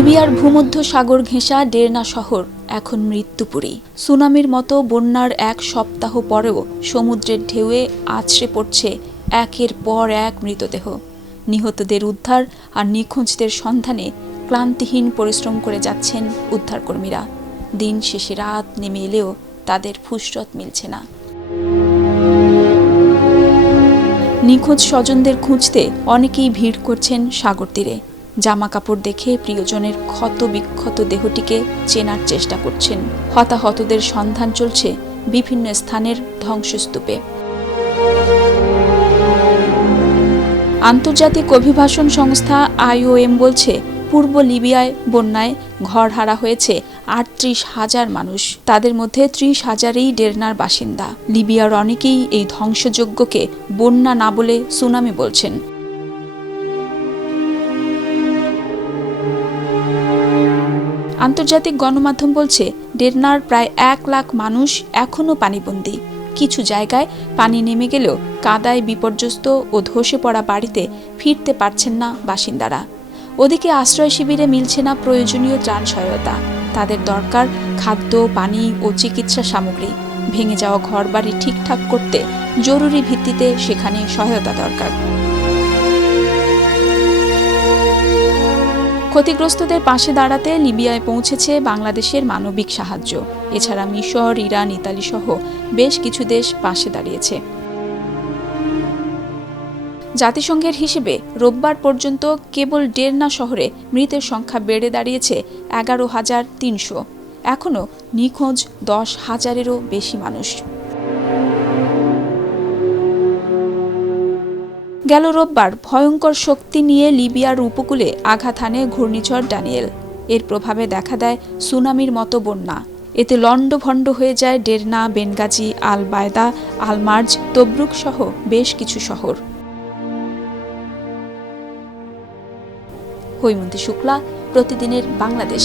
লিবিয়ার ভূমধ্য সাগর ঘেঁষা ডেরনা শহর এখন মৃত্যুপুরী। সুনামির মতো বন্যার এক সপ্তাহ পরেও সমুদ্রের ঢেউয়ে আছড়ে পড়ছে একের পর এক মৃতদেহ। নিহতদের উদ্ধার আর নিখোঁজদের সন্ধানে ক্লান্তিহীন পরিশ্রম করে যাচ্ছেন উদ্ধারকর্মীরা। দিন শেষে রাত নেমে এলেও তাদের ফুসরত মিলছে না। নিখোঁজ স্বজনদের খুঁজতে অনেকেই ভিড় করছেন সাগর তীরে। জামা কাপড় দেখে প্রিয়জনের ক্ষত বিক্ষত দেহটিকে চেনার চেষ্টা করছেন। হতাহতদের সন্ধান চলছে বিভিন্ন স্থানের ধ্বংসস্তূপে। আন্তর্জাতিক অভিবাসন সংস্থা IOM বলছে, পূর্ব লিবিয়ায় বন্যায় ঘরহারা হয়েছে ৩৮,০০০ মানুষ। তাদের মধ্যে ৩০,০০০ই ডেরনার বাসিন্দা। লিবিয়ার অনেকেই এই ধ্বংসযজ্ঞকে বন্যা না বলে সুনামি বলছেন। আন্তর্জাতিক গণমাধ্যম বলছে, ডেরনার প্রায় ১ লাখ মানুষ এখনও পানিবন্দী। কিছু জায়গায় পানি নেমে গেলেও কাদায় বিপর্যস্ত ও ধসে পড়া বাড়িতে ফিরতে পারছেন না বাসিন্দারা। ওদিকে আশ্রয় শিবিরে মিলছে না প্রয়োজনীয় ত্রাণ সহায়তা। তাদের দরকার খাদ্য, পানি ও চিকিৎসা সামগ্রী। ভেঙে যাওয়া ঘরবাড়ি ঠিকঠাক করতে জরুরি ভিত্তিতে সেখানে সহায়তা দরকার। ক্ষতিগ্রস্তদের পাশে দাঁড়াতে লিবিয়ায় পৌঁছেছে বাংলাদেশের মানবিক সাহায্য। এছাড়া মিশর, ইরান, ইতালি সহ বেশ কিছু দেশ পাশে দাঁড়িয়েছে। জাতিসংঘের হিসেবে রোববার পর্যন্ত কেবল ডেরনা শহরে মৃতের সংখ্যা বেড়ে দাঁড়িয়েছে ১১,৩০০। এখনও নিখোঁজ ১০,০০০-এরও বেশি মানুষ। গেল রোববার ভয়ঙ্কর শক্তি নিয়ে লিবিয়ার উপকূলে আঘাত হানে ঘূর্ণিঝড় ড্যানিয়েল। এর প্রভাবে দেখা দেয় সুনামির মতো বন্যা। এতে লণ্ডভণ্ড হয়ে যায় ডেরনা, বেনগাজি, আল বায়দা, আল মার্জ, তবরুক সহ বেশ কিছু শহর। হৈমন্তী শুক্লা, প্রতিদিনের বাংলাদেশ।